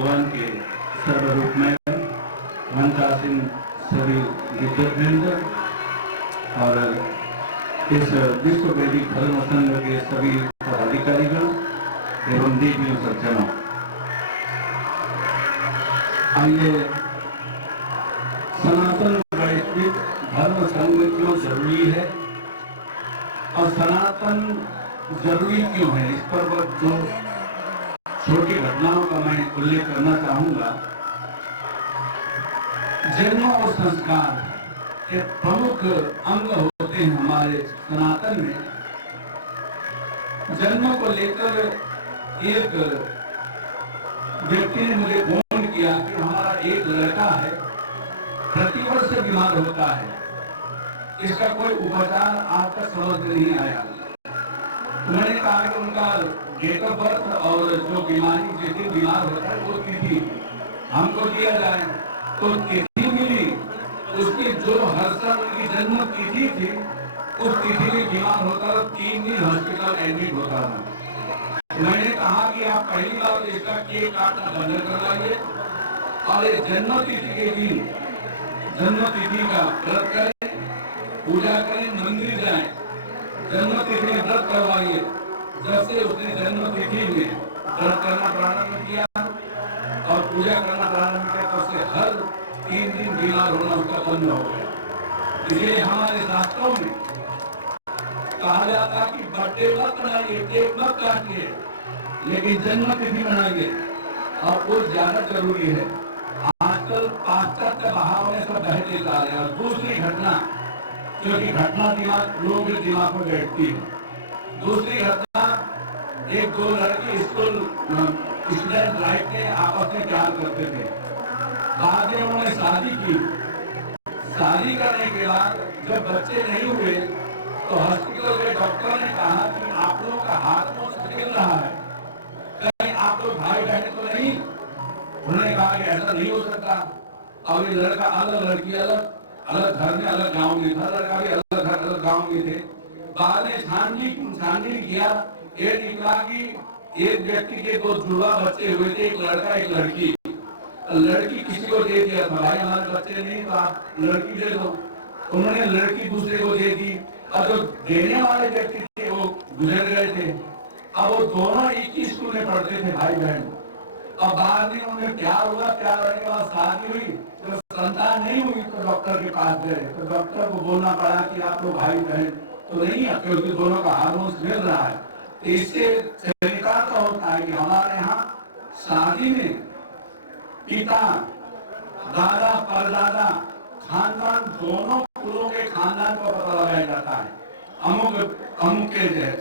भगवान के सर्वरूप में मंचासीन सभी विद्वद्वृंद और इस विश्व वैदिक धर्म संघ के सभी पदाधिकारीगण एवं देवियों सज्जनों, आइए सनातन वैश्विक धर्म संघ क्यों जरूरी है और सनातन जरूरी क्यों है, इस पर जो छोटी घटनाओं का मैं उल्लेख करना चाहूंगा। जन्म और संस्कार एक प्रमुख अंग होते हैं हमारे सनातन में। जन्म को लेकर एक व्यक्ति ने मुझे फोन किया कि हमारा एक लड़का है, प्रतिवर्ष बीमार होता है, इसका कोई उपचार आज तक समझ नहीं आया। तो मैंने कहा कि उनका डेट ऑफ बर्थ और जो बीमारी जिस दिन बीमार होता है वो तिथि हमको दिया जाए। तो तिथि मिली, उसकी जो हर साल उनकी जन्म तिथि थी उस तिथि में बीमार होता था, 3 दिन हॉस्पिटल एडमिट होता था। मैंने कहा कि आप पहली बार इसका केक काटना बंद करवाइए और ये जन्म तिथि के दिन जन्म तिथि का व्रत करें, पूजा करें, मंदिर जाएं, जन्म तिथि में व्रत करवाइए। जब से उसने जन्म तिथि में व्रत करना प्रारंभ किया और पूजा करना प्रारंभ किया, तब से हर 3 दिन बीमार होना उसका बंद हो गया। इसलिए हमारे शास्त्रों में कहा जाता कि बर्थडे मत मनाइए, केक मत काटिए, लेकिन जन्म तिथि मनाइए और वो ज्यादा जरूरी है। आजकल पाश्चात्य बहाव में सब बहते जा रहे हैं। और दूसरी घटना, क्योंकि घटना दिमाग लोगों के दिमाग में बैठती है। दूसरी घटना, एक दो लड़की स्कूल स्टूडेंट लाइफ में आपस में प्यार करते थे, बाद में उन्होंने शादी की। शादी करने के बाद जब बच्चे नहीं हुए तो हॉस्पिटल के डॉक्टर ने कहा कि आप लोगों का हार्मोन बिगड़ रहा है, कहीं आप लोग भाई बहन तो नहीं। उन्होंने कहा कि ऐसा नहीं हो सकता। और ये लड़का अलग, लड़की अलग, अलग घर में अलग गांव में था, लड़का भी अलग घर अलग गांव में थे। बाद में छानबीन किया, ये निकला कि एक व्यक्ति के 2 जुड़वा बच्चे हुए थे, एक लड़का एक लड़की। लड़की किसी को दे दिया था, भाई हमारे बच्चे नहीं तो आप लड़की दे दो। उन्होंने लड़की दूसरे को दे दी और जो देने वाले व्यक्ति थे वो गुजर गए थे। अब वो दोनों एक ही स्कूल में पढ़ते थे, भाई बहन। और बाद में उन्हें प्यार हुआ, प्यार होने के बाद शादी हुई। जब संतान नहीं हुई तो डॉक्टर के पास गए, तो डॉक्टर को बोलना पड़ा कि आप लोग भाई बहन तो नहीं है, क्योंकि दोनों का हार्मोन मिल रहा है। तो इससे निकाल तो होता है कि हमारे यहाँ शादी में पिता, दादा, परदादा, खानदान, दोनों कुलों के खानदान को पता लगाया जाता है। अमुक के जो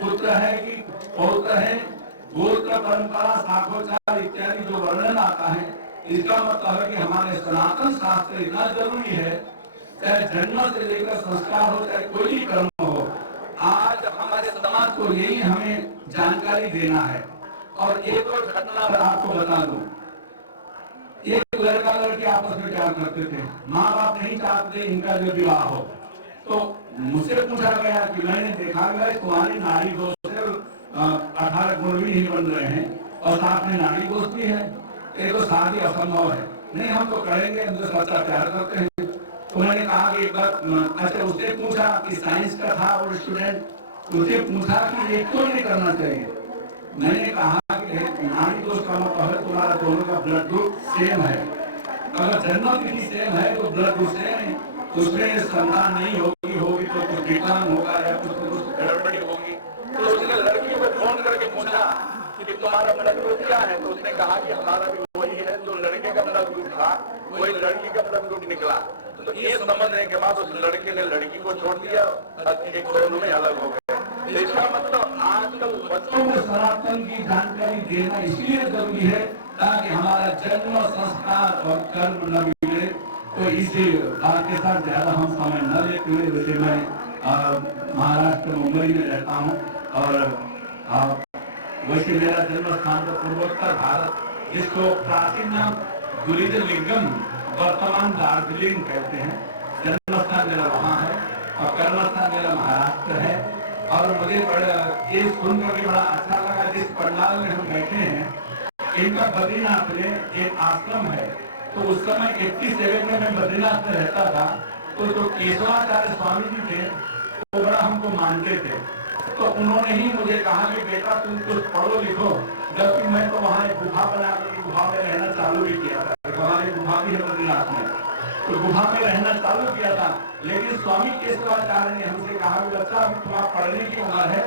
पुत्र है कि पौत्र है, गोत्र परंपरा, साखोचार इत्यादि जो वर्णन आता है, इसका मतलब है कि हमारे सनातन शास्त्र इतना जरूरी है, चाहे जन्म से लेकर संस्कार हो, चाहे कोई भी कर्म हो। आज हमारे समाज को यही हमें जानकारी देना है। और एक और घटना आपको बता दूं, एक लड़का लड़की आपस में प्यार करते थे, माँ बाप नहीं चाहते इनका जो विवाह हो। तो मुझसे पूछा गया कि मैंने देखा गया तुम्हारी नाड़ी दोस्त से 18 गुण भी नहीं बन रहे हैं और साथ में नाड़ी दोस्त भी है, ये तो शादी असंभव है। नहीं, हम तो करेंगे, हम तो सच्चा प्यार करते हैं। तो मैंने कहा कि एक बार अच्छा उससे पूछा कि साइंस का था और स्टूडेंट, उससे पूछा कि ये क्यों नहीं करना चाहिए। मैंने कहा कि नाड़ी दोस्त का मतलब है तुम्हारा दोनों का ब्लड ग्रुप सेम है। अगर जन्म तिथि सेम है तो ब्लड ग्रुप सेम है, उसमें संतान नहीं होगी तो कुछ विकलांग होगा या कुछ गड़बड़ी होगी। तो उसने लड़की को फोन करके पूछा कि तुम्हारा ब्लड ग्रुप क्या है। तो उसने कहा कि हमारा भी वही है, जो लड़के का ब्लड ग्रुप था वही लड़की का ब्लड ग्रुप निकला। तो ये समझने के बाद उस लड़के ने लड़की को छोड़ दिया, एक दोनों में अलग हो गए। इसका मतलब आजकल बच्चों को सनातन की जानकारी देना इसलिए जरूरी है ताकि हमारा जन्म, संस्कार और कर्म न बिगड़े। तो इसी बात के साथ ज्यादा हम समय न लेते हुए, जैसे मैं महाराष्ट्र मुंबई में रहता हूँ और वैसे मेरा जन्म स्थान तो पूर्वोत्तर भारत, जिसको प्राचीन नाम गुरिजलिंगम, वर्तमान दार्जिलिंग कहते हैं। जन्म स्थान मेरा वहाँ है और कर्म स्थान मेरा महाराष्ट्र है। और मुझे ये सुनकर भी बड़ा अच्छा लगा, जिस पंडाल में हम बैठे हैं इनका बद्रीनाथ में एक आश्रम है। तो उस समय 87 में मैं बद्रीनाथ में रहता था। तो जो केशवाचार्य स्वामी जी थे वो बड़ा हमको मानते थे। तो उन्होंने ही मुझे कहा कि बेटा तुम कुछ पढ़ो लिखो। जबकि मैं तो वहाँ एक गुफा बनाकर गुफा में रहना चालू भी किया था। हमारी गुफा भी है बद्रीनाथ में, तो गुफा में रहना चालू किया था। लेकिन स्वामी केशवाचार्य ने हमसे कहा कि बच्चा अभी तुम्हारा पढ़ने की उम्र है,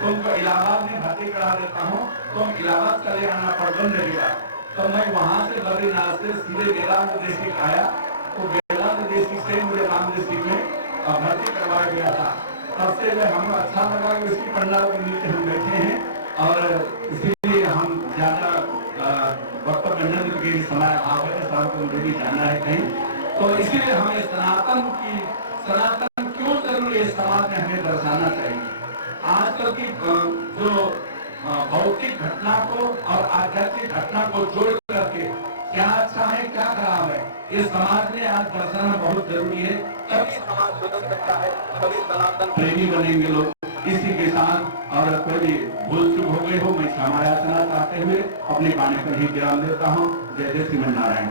तुमको इलाहाबाद में भर्ती करा देता हूँ, तुम इलाहाबाद चले आना पढ़ने लगेगा। तो मैं वहां से बद्रीनाथ से सीधे वेदांत डिस्ट्रिक्ट आया। तो वेदांत डिस्ट्रिक्ट से मुझे राम डिस्ट्रिक्ट में भर्ती करवाया गया था। तब से जो हमें अच्छा लगा कि उसकी पंडाल के नीचे हम बैठे हैं और इसीलिए हम ज्यादा वक्तव्य नहीं के समय अभाव है, साहब को मुझे भी जाना है कहीं। तो इसीलिए हमें सनातन क्यों जरूरी है समाज में हमें दर्शाना चाहिए। आजकल की जो भौतिक घटना को और आध्यात्मिक घटना को जोड़ करके क्या अच्छा है क्या खराब है, ये समाज में आज दर्शाना बहुत जरूरी है। तभी समाज बदल सकता है, तभी सनातन प्रेमी बनेंगे लोग। इसी के साथ और कोई भूल चूक हो गई हो मैं क्षमा याचना चाहते हुए अपने गाने पर ही विराम देता हूँ। जय जय श्रीमन नारायण।